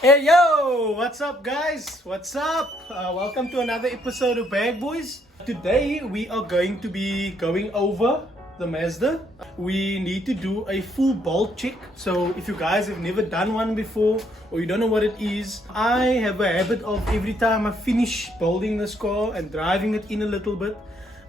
Hey yo, what's up guys? What's up? Welcome to another episode of Bag Boys. Today we are going to be going over the Mazda. We need to do a full bolt check. So if you guys have never done one before or you don't know what it is, I have a habit of every time I finish building this car and driving it in a little bit,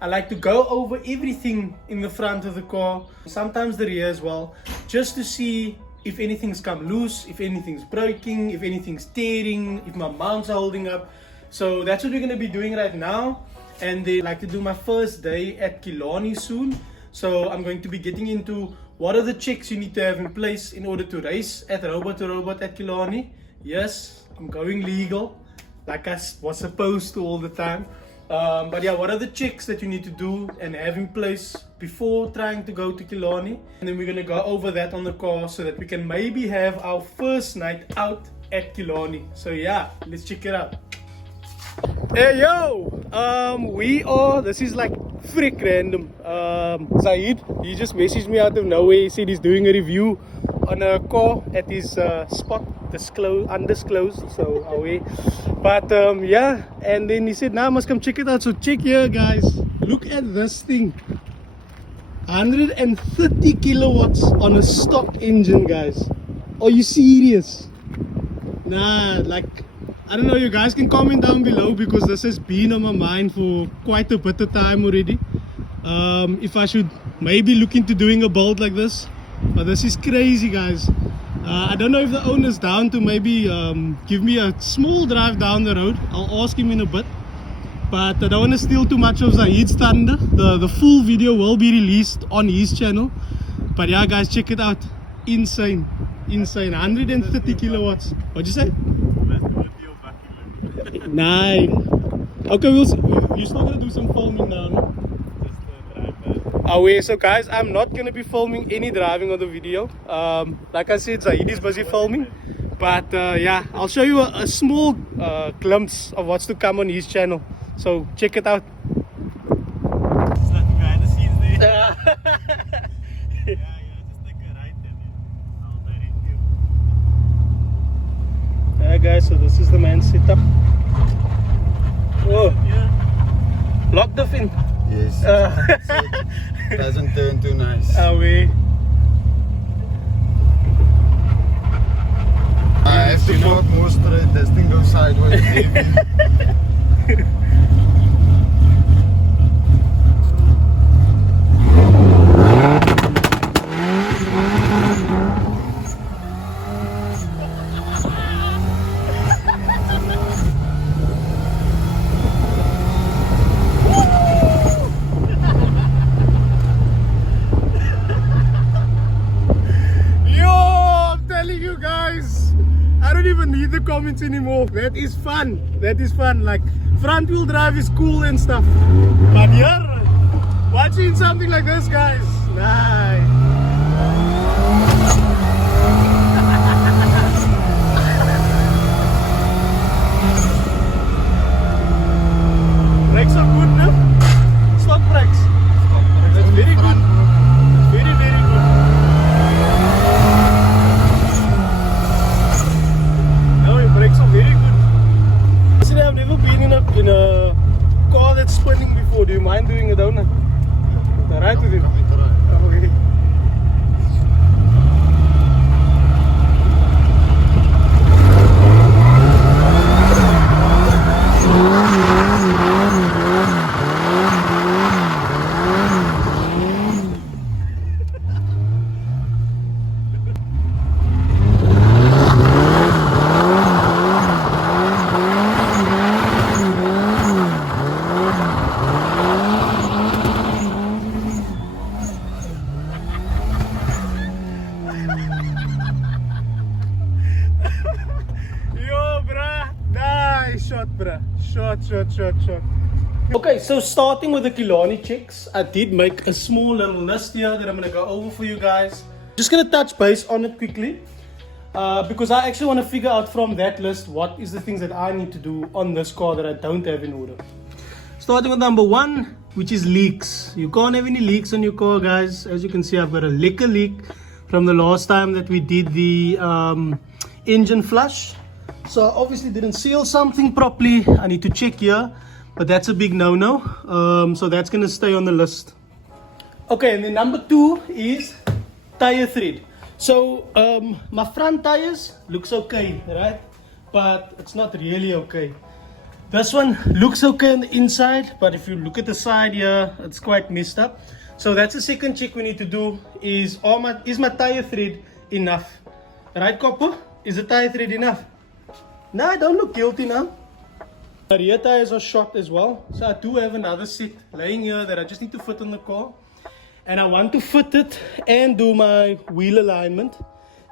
I like to go over everything in the front of the car, sometimes the rear as well, just to see if anything's come loose, if anything's breaking, if anything's tearing, if my mounts are holding up. So that's what we're going to be doing right now. And they like to do my first day at Killarney soon. So I'm going to be getting into what are the checks you need to have in place in order to race at Robot to Robot at Killarney. Yes, I'm going legal, like I was supposed to all the time. But yeah, what are the checks that you need to do and have in place before trying to go to Killarney? And then we're going to go over that on the car so that we can maybe have our first night out at Killarney. So yeah, let's check it out. Hey yo, this is like freak random. Zaid, he just messaged me out of nowhere. He said he's doing a review on a car at his spot, undisclosed, so away. But yeah, and then he said, nah, I must come check it out. So check here guys, look at this thing. 130 kilowatts on a stock engine, guys. Are you serious? Nah, like, I don't know, you guys can comment down below because this has been on my mind for quite a bit of time already. If I should maybe look into doing a build like this. But this is crazy, guys. I don't know if the owner's down to maybe give me a small drive down the road. I'll ask him in a bit. But I don't want to steal too much of Zahid's thunder. The full video will be released on his channel. But yeah, guys, check it out. Insane. Insane. 130 kilowatts. What'd you say? Nice. Okay, you're still going to do some filming now, no? So guys, I'm not going to be filming any driving on the video. Like I said, Zahid is busy filming. But yeah, I'll show you a small glimpse of what's to come on his channel. So check it out. It's like behind the scenes there. Yeah, just like a right there. I'll direct you. Yeah guys, so this is the man setup. Whoa. Yeah. Lock the fin. Yes. It doesn't turn too nice. Away. I have to park more straight. This thing goes sideways. I don't even need the comments anymore. That is fun. That is fun. Like, front wheel drive is cool and stuff. But here, watching something like this, guys, nice. Brakes are good, no? Stock brakes. That's very good. Very, very good. Brakes are very good. Actually, I've never been in a car that's spinning before. Do you mind doing it, owner? Right with you? Okay. Shot. Okay, so starting with the Killarney checks, I did make a small little list here that I'm going to go over for you guys. Just going to touch base on it quickly because I actually want to figure out from that list what is the things that I need to do on this car that I don't have in order. Starting with number one, which is leaks. You can't have any leaks on your car, guys. As you can see, I've got a liquor leak from the last time that we did the engine flush. So I obviously didn't seal something properly. I need to check here, but that's a big no-no. So that's gonna stay on the list. Okay, and then number 2 is tire thread. So my front tires looks okay, right? But it's not really okay. This one looks okay on the inside, but if you look at the side here, it's quite messed up. So that's the second check we need to do, is my tire thread enough? Right, Copper? Is the tire thread enough? No, don't look guilty now. The rear tires are short as well. So I do have another set laying here that I just need to fit on the car. And I want to fit it and do my wheel alignment.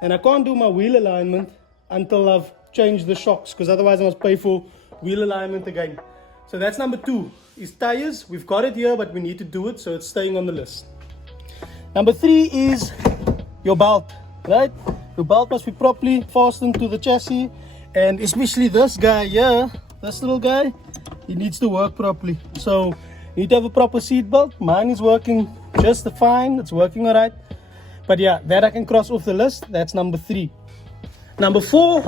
And I can't do my wheel alignment until I've changed the shocks, because otherwise I must pay for wheel alignment again. So that's number 2, is tires. We've got it here, but we need to do it, so it's staying on the list. Number 3 is your belt, right? Your belt must be properly fastened to the chassis, and especially this guy here, this little guy, he needs to work properly. So you need to have a proper seat belt. Mine is working just fine, it's working alright. But yeah, that I can cross off the list. That's number 3. Number 4,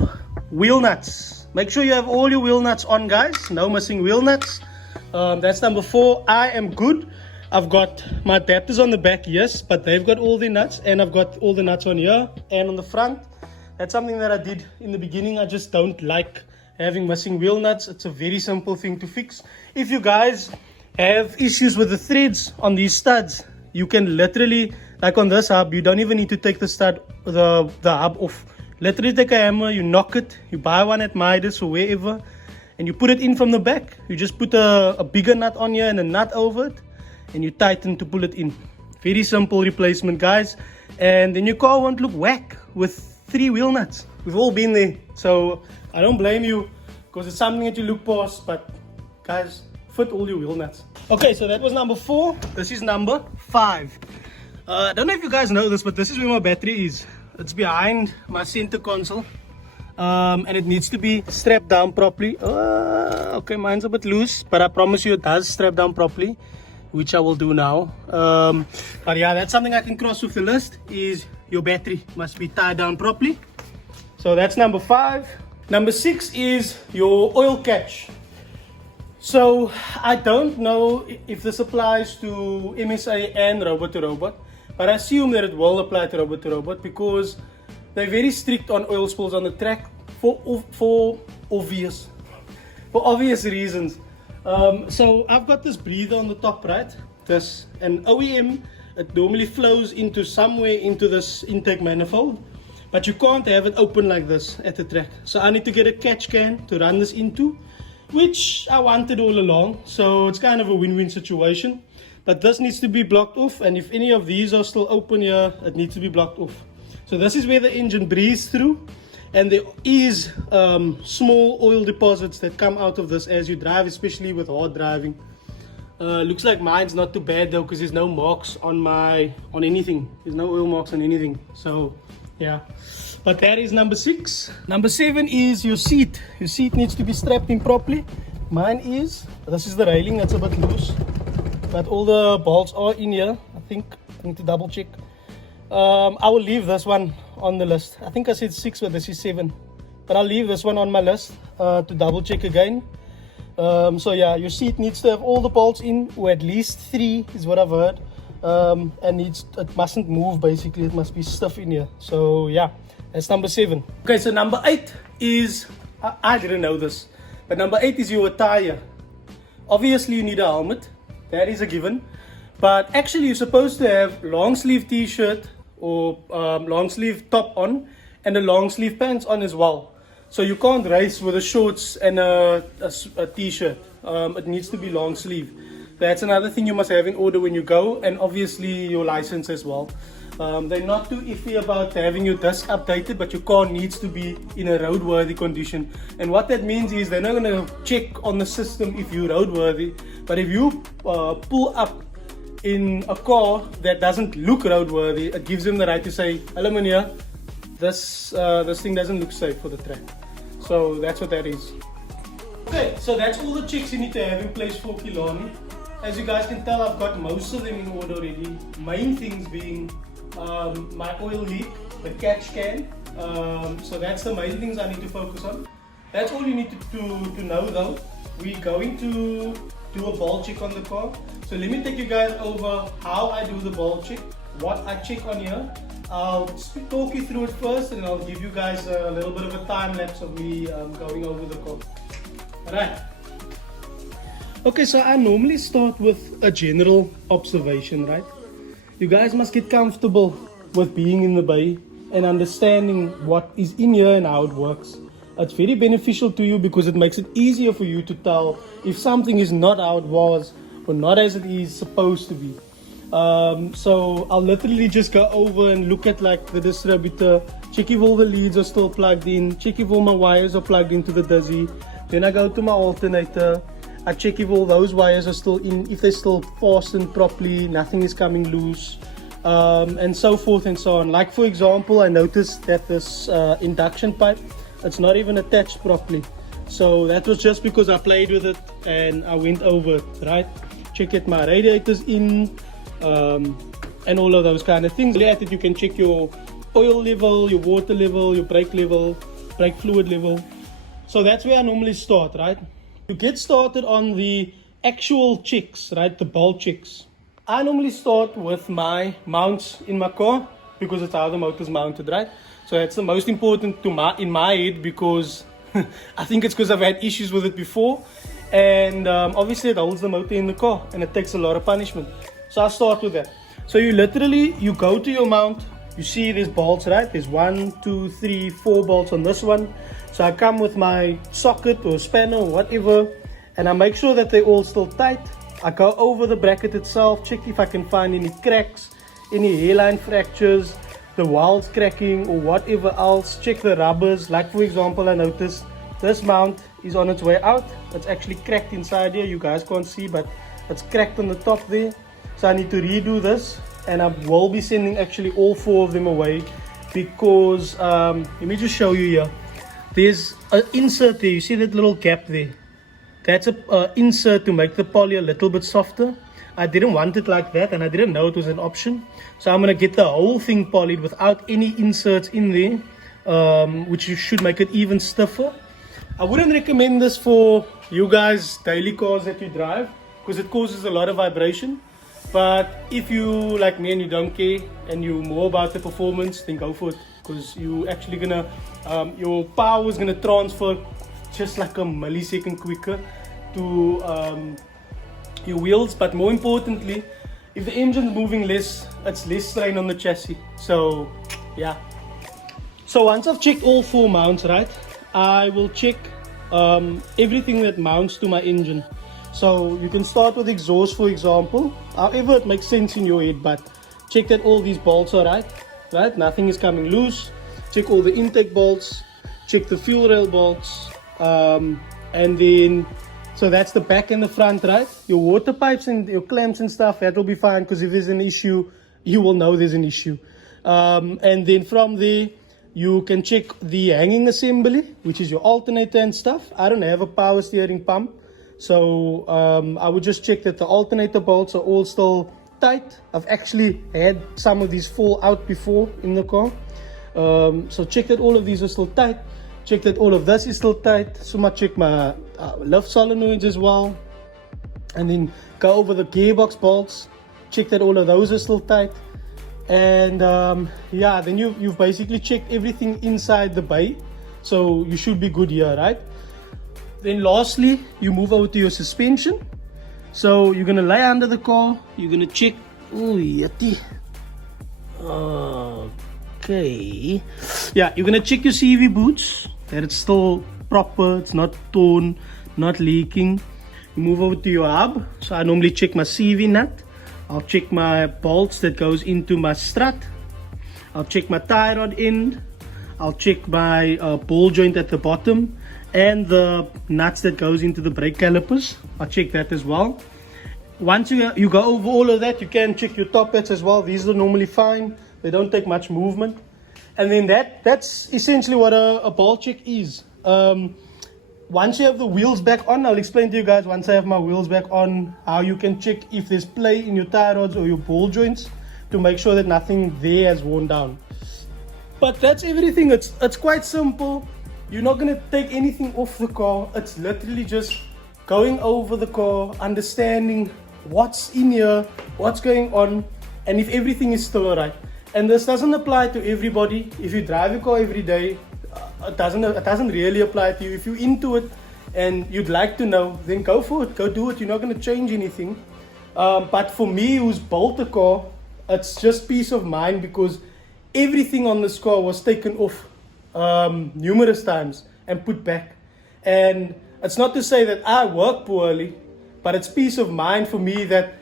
wheel nuts. Make sure you have all your wheel nuts on, guys. No missing wheel nuts. That's number 4. I am good. I've got my adapters on the back, yes, but they've got all the nuts, and I've got all the nuts on here and on the front. That's something that I did in the beginning. I just don't like having missing wheel nuts. It's a very simple thing to fix. If you guys have issues with the threads on these studs, you can literally, like on this hub, you don't even need to take the stud, the hub off. Literally take a hammer, you knock it, you buy one at Midas or wherever, and you put it in from the back. You just put a bigger nut on here and a nut over it, and you tighten to pull it in. Very simple replacement, guys. And then your car won't look whack with 3 wheel nuts. We've all been there. So I don't blame you, because it's something that you look past, but guys, fit all your wheel nuts. Okay, so that was number 4. This is number 5. I don't know if you guys know this, but this is where my battery is. It's behind my center console, and it needs to be strapped down properly. Okay, mine's a bit loose, but I promise you it does strap down properly, which I will do now. But yeah, that's something I can cross off the list, is your battery must be tied down properly. So that's number 5. Number 6 is your oil catch. So I don't know if this applies to MSA and robot to robot, but I assume that it will apply to robot to robot, because they're very strict on oil spills on the track for obvious reasons. So I've got this breather on the top, right? This, and OEM, it normally flows into somewhere into this intake manifold, but you can't have it open like this at the track. So I need to get a catch can to run this into, which I wanted all along. So it's kind of a win-win situation. But this needs to be blocked off, and if any of these are still open here, it needs to be blocked off. So this is where the engine breathes through, and there is small oil deposits that come out of this as you drive, especially with hard driving. Looks like mine's not too bad though, because there's no marks on anything. There's no oil marks on anything. So yeah, but that is number 6. Number 7 is your seat. Your seat needs to be strapped in properly. Mine is, this is the railing that's a bit loose, but all the bolts are in here. I think I need to double check. I will leave this one on the list. I think I said 6, but this is 7. But I'll leave this one on my list to double check again. So yeah, your seat needs to have all the bolts in, or at least 3 is what I've heard. And it mustn't move, basically. It must be stiff in here. So yeah, that's number 7. Okay, so number 8 is, I didn't know this, but number 8 is your attire. Obviously you need a helmet. That is a given. But actually you're supposed to have long sleeve t-shirt or long sleeve top on, and a long sleeve pants on as well. So you can't race with the shorts and a t-shirt. It needs to be long sleeve. That's another thing you must have in order when you go, and obviously your license as well. They're not too iffy about having your disc updated, but your car needs to be in a roadworthy condition. And what that means is they're not going to check on the system if you're roadworthy, but if you pull up in a car that doesn't look roadworthy, it gives them the right to say, "Hello, Mania, this thing doesn't look safe for the track." So that's what that is. Okay, so that's all the checks you need to have in place for Killarney. As you guys can tell, I've got most of them in order already. Main things being my oil leak, the catch can. So that's the main things I need to focus on. That's all you need to know though. We're going to do a ball check on the car. So let me take you guys over how I do the ball check, what I check on here. I'll talk you through it first and I'll give you guys a little bit of a time lapse of me going over the car. Alright. Okay, so I normally start with a general observation, right? You guys must get comfortable with being in the bay and understanding what is in here and how it works. It's very beneficial to you because it makes it easier for you to tell if something is not how it was or not as it is supposed to be. So I'll literally just go over and look at like the distributor, check if all the leads are still plugged in, check if all my wires are plugged into the dizzy. Then I go to my alternator, I check if all those wires are still in, if they're still fastened properly, nothing is coming loose, and so forth and so on. Like for example, I noticed that this induction pipe, it's not even attached properly. So that was just because I played with it and I went over it, right? Check it, my radiator's in, and all of those kind of things. At it, you can check your oil level, your water level, your brake level, brake fluid level. So that's where I normally start, right? To get started on the actual checks, right, the ball checks, I normally start with my mounts in my car because it's how the motor's mounted, right? So that's the most important in my head because I think it's because I've had issues with it before, and obviously it holds the motor in the car and it takes a lot of punishment. So I'll start with that. So you go to your mount, you see there's bolts, right? There's 1, 2, 3, 4 bolts on this one. So I come with my socket or spanner or whatever, and I make sure that they're all still tight. I go over the bracket itself, check if I can find any cracks, any hairline fractures, the welds cracking or whatever else. Check the rubbers. Like for example, I noticed this mount is on its way out. It's actually cracked inside here. You guys can't see, but it's cracked on the top there. So I need to redo this, and I will be sending actually all 4 of them away because let me just show you here. There's an insert there. You see that little gap there? That's an insert to make the poly a little bit softer. I didn't want it like that, and I didn't know it was an option. So I'm going to get the whole thing polyed without any inserts in there, which should make it even stiffer. I wouldn't recommend this for you guys daily cars that you drive because it causes a lot of vibration. But if you like me and you don't care and you're more about the performance, then go for it, because you actually gonna your power is gonna transfer just like a millisecond quicker to your wheels. But more importantly, if the engine's moving less, it's less strain on the chassis. So yeah. So once I've checked all 4 mounts, right, I will check everything that mounts to my engine. So you can start with exhaust, for example. However it makes sense in your head, but check that all these bolts are right, nothing is coming loose. Check all the intake bolts, check the fuel rail bolts, and then so that's the back and the front, right? Your water pipes and your clamps and stuff, that will be fine, because if there's an issue, you will know there's an issue. And then from there, you can check the hanging assembly, which is your alternator and stuff. I don't have a power steering pump, so I would just check that the alternator bolts are all still tight. I've actually had some of these fall out before in the car. So check that all of these are still tight. Check that all of this is still tight. So I check my lift solenoids as well. And then go over the gearbox bolts. Check that all of those are still tight. And yeah, then you've basically checked everything inside the bay. So you should be good here, right? Then lastly, you move over to your suspension. So you're gonna lay under the car. You're gonna check. Oh, yeti. Okay. Yeah, you're gonna check your CV boots, that it's still proper, it's not torn, not leaking. You move over to your hub. So I normally check my CV nut. I'll check my bolts that goes into my strut. I'll check my tie rod end. I'll check my ball joint at the bottom, and the nuts that goes into the brake calipers. I'll check that as well. Once you go over all of that, you can check your top hats as well. These are normally fine. They don't take much movement. And then that's essentially what a ball check is. Once you have the wheels back on, I'll explain to you guys once I have my wheels back on how you can check if there's play in your tie rods or your ball joints to make sure that nothing there has worn down. But that's everything. It's quite simple. you're not gonna take anything off the car. It's literally just going over the car, understanding what's in here, what's going on, and if everything is still alright. And this doesn't apply to everybody. If you drive a car every day, it doesn't really apply to you. If you're into it and you'd like to know, then go for it, go do it. You're not going to change anything. But for me, who's bought a car, it's just peace of mind, because everything on this car was taken off numerous times and put back. And it's not to say that I work poorly, but it's peace of mind for me that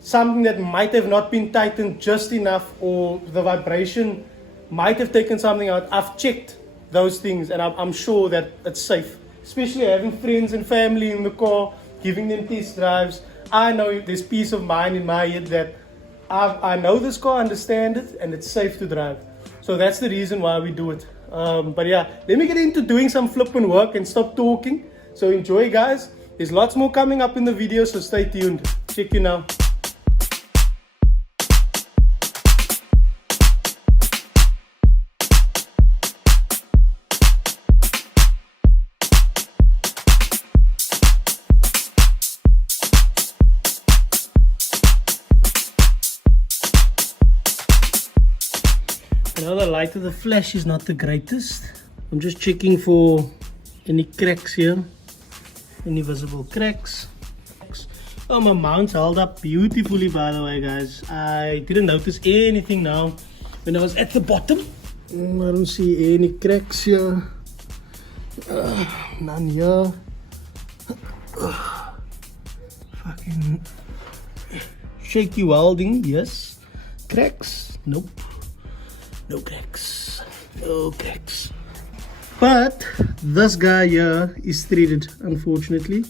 something that might have not been tightened just enough, or the vibration might have taken something out. I've checked those things and I'm sure that it's safe. Especially having friends and family in the car, giving them test drives. I know there's peace of mind in my head that I know this car, understand it, and it's safe to drive. So that's the reason why we do it. But yeah, let me get into doing some flipping work and stop talking. So enjoy, guys. There's lots more coming up in the video, so stay tuned. Check you now. Now the light of the flash is not the greatest. I'm just checking for any cracks here. Any visible cracks. Oh, my mount's held up beautifully, by the way, guys. I didn't notice anything now when I was at the bottom. I don't see any cracks here. None here. Fucking shaky welding, yes. Cracks? Nope. No cracks. No cracks. But this guy here is threaded, unfortunately.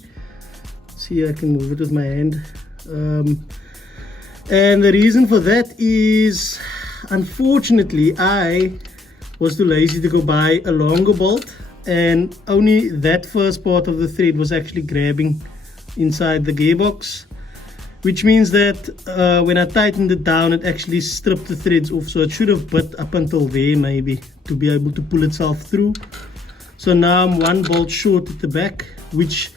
See, I can move it with my hand. And the reason for that is, unfortunately, I was too lazy to go buy a longer bolt, and only that first part of the thread was actually grabbing inside the gearbox. Which means that when I tightened it down, it actually stripped the threads off. So it should have bit up until there, maybe, to be able to pull itself through. So now I'm one bolt short at the back, which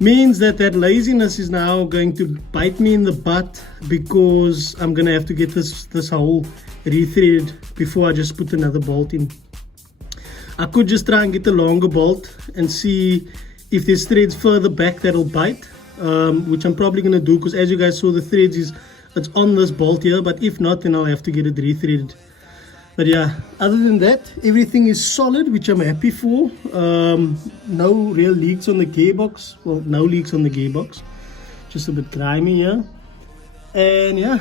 means that laziness is now going to bite me in the butt, because I'm going to have to get this hole rethreaded before I just put another bolt in. I could just try and get a longer bolt and see if there's threads further back that'll bite. Which I'm probably going to do, because as you guys saw, the threads it's on this bolt here, but if not, then I'll have to get it rethreaded. But yeah, other than that, everything is solid, which I'm happy for. No real leaks on the gearbox. Well, no leaks on the gearbox, just a bit grimy here. And yeah,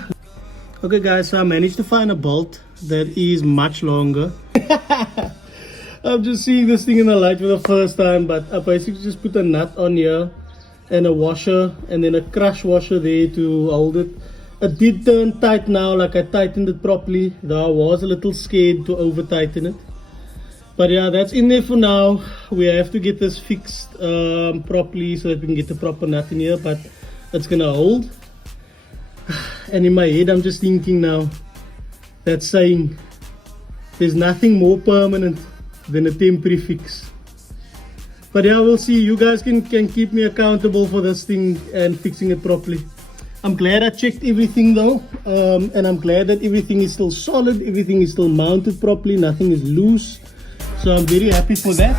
okay guys, so I managed to find a bolt that is much longer. I'm just seeing this thing in the light for the first time, but I basically just put a nut on here and a washer, and then a crush washer there to hold it. It did turn tight now, like I tightened it properly, though I was a little scared to over tighten it. But yeah, that's in there for now. We have to get this fixed properly so that we can get the proper nut in here, but it's gonna hold. And in my head I'm just thinking now, that saying, there's nothing more permanent than a temporary fix. But yeah, we'll see. You guys can keep me accountable for this thing and fixing it properly. I'm glad I checked everything though, and I'm glad that everything is still solid, everything is still mounted properly, nothing is loose. So I'm very happy for that.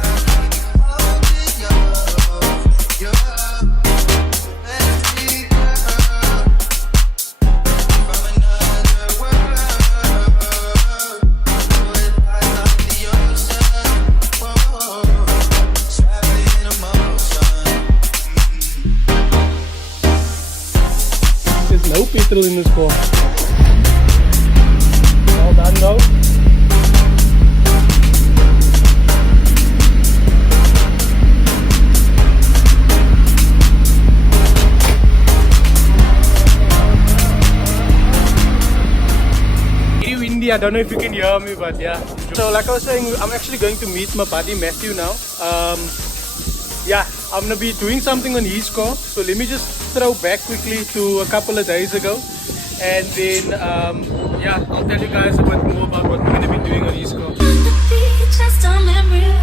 No petrol in this car. Well done though. Very windy, I don't know if you can hear me, but yeah. So like I was saying, I'm actually going to meet my buddy Matthew now. Yeah, I'm gonna be doing something on his car, so let me just throw back quickly to a couple of days ago, and then yeah, I'll tell you guys a bit more about what we're gonna be doing on his car. Just a memory.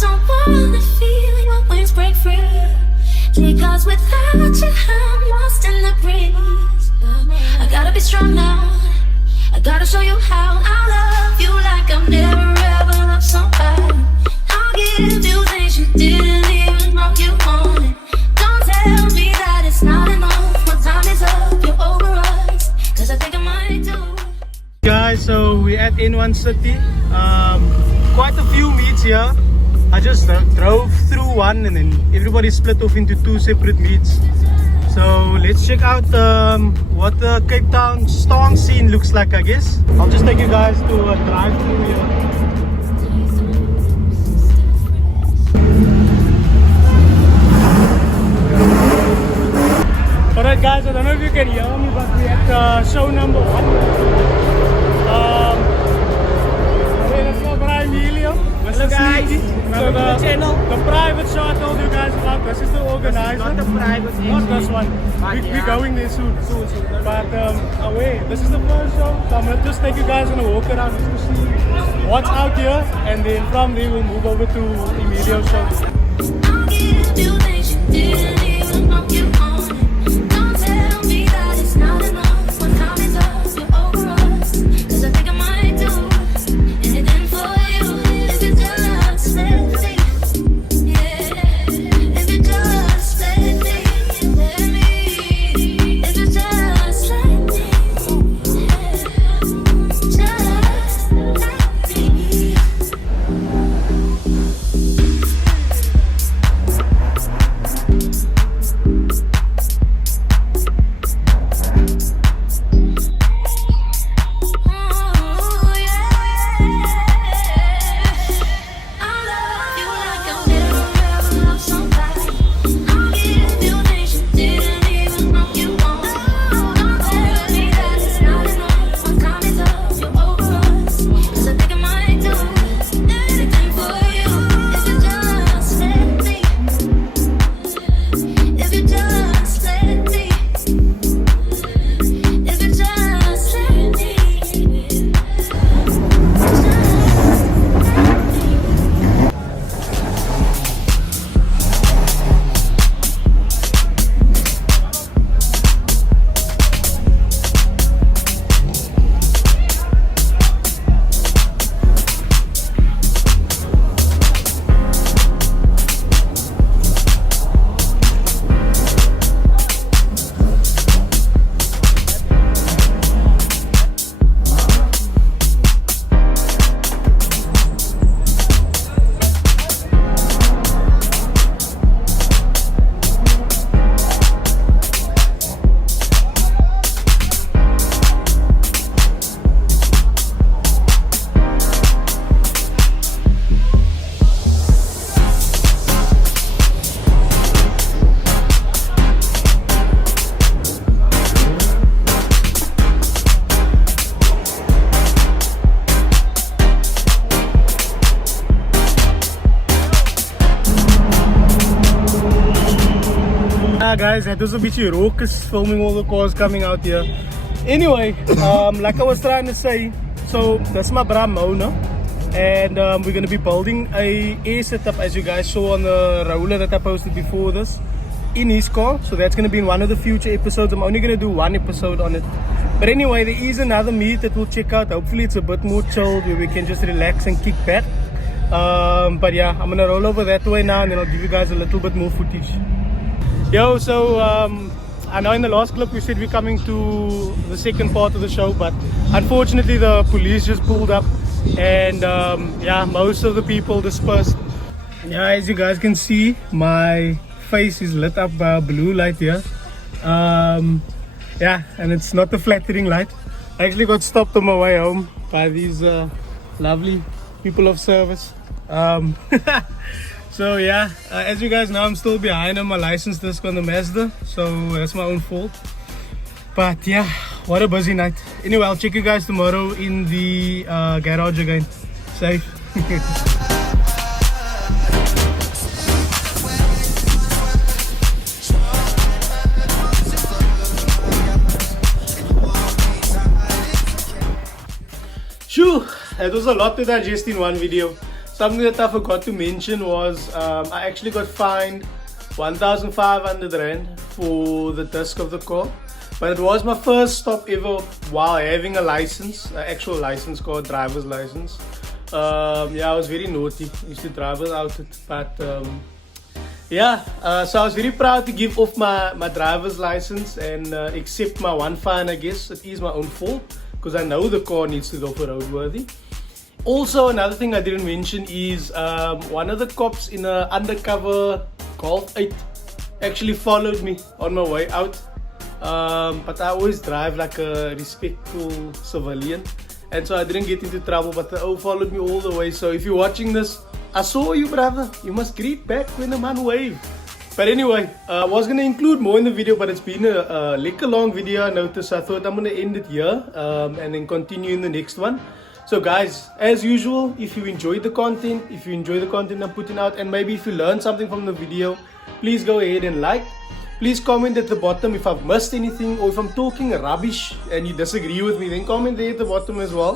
don't wanna feel your wings break free, because without you I'm lost in the breeze. I gotta be strong now, I gotta show you how I love you like I've never ever loved somebody. I'll give you things you didn't even know you wanted. Don't tell me that it's not enough. When time is up, you're over us, cause I think I might do. Guys, so we're at N1 City. Quite a few meets here. I just drove through one and then everybody split off into two separate meets. So let's check out what the Cape Town Staan scene looks like, I guess. I'll just take you guys to a drive through here. Alright guys, I don't know if you can hear me, but we're at show number 1. Hello guys, welcome to the channel. The private show I told you guys about, this is the organizer. Not a private, Not this one. We're going there soon. But away, this is the first show. So I'm gonna just take you guys on a walk around just to see what's out here, and then from there we'll move over to Emilio's show. I'll give you things you didn't even know you wanted. Don't tell me that it's not enough. When time is up, you're over us, cause I think I might do anything for you. If you just let me, yeah. If you just let me, let me. If you just let me, yeah. Just let me. Guys, that was a bit raucous filming all the cars coming out here. Anyway, like I was trying to say, so that's my bra Mona, and we're gonna be building a air setup, as you guys saw on the roller that I posted before this, in his car. So that's gonna be in one of the future episodes. I'm only gonna do one episode on it, but anyway, there is another meet that we'll check out. Hopefully it's a bit more chilled where we can just relax and kick back. But yeah, I'm gonna roll over that way now and then I'll give you guys a little bit more footage. Yo, so I know in the last clip we said we're coming to the second part of the show, but unfortunately the police just pulled up and yeah, most of the people dispersed. Yeah, as you guys can see, my face is lit up by a blue light here. Yeah, and it's not a flattering light. I actually got stopped on my way home by these lovely people of service. So yeah, as you guys know, I'm still behind on my license disc on the Mazda, so that's my own fault. But yeah, what a busy night. Anyway, I'll check you guys tomorrow in the garage again. Safe. Shoo, that was a lot to digest in one video. something that I forgot to mention was I actually got fined 1,500 Rand for the disc of the car. But it was my first stop ever while having a license, an actual license called driver's license. Yeah, I was very naughty. I used to drive without it. But yeah, so I was very proud to give off my driver's license and accept my one fine, I guess. It is my own fault because I know the car needs to go for roadworthy. Also, another thing I didn't mention is one of the cops in an undercover Golf 8 actually followed me on my way out. But I always drive like a respectful civilian, and so I didn't get into trouble, but the followed me all the way. So if you're watching this, I saw you, brother. You must greet back when a man wave. But anyway, I was going to include more in the video, but it's been a lekker long video, I noticed. So I thought I'm going to end it here and then continue in the next one. So guys, as usual, if you enjoyed the content, I'm putting out, and maybe if you learned something from the video, please go ahead and like. Please comment at the bottom if I've missed anything, or if I'm talking rubbish and you disagree with me, then comment there at the bottom as well.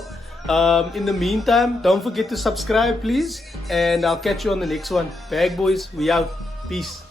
In the meantime, don't forget to subscribe, please, and I'll catch you on the next one. Bag boys, we out. Peace.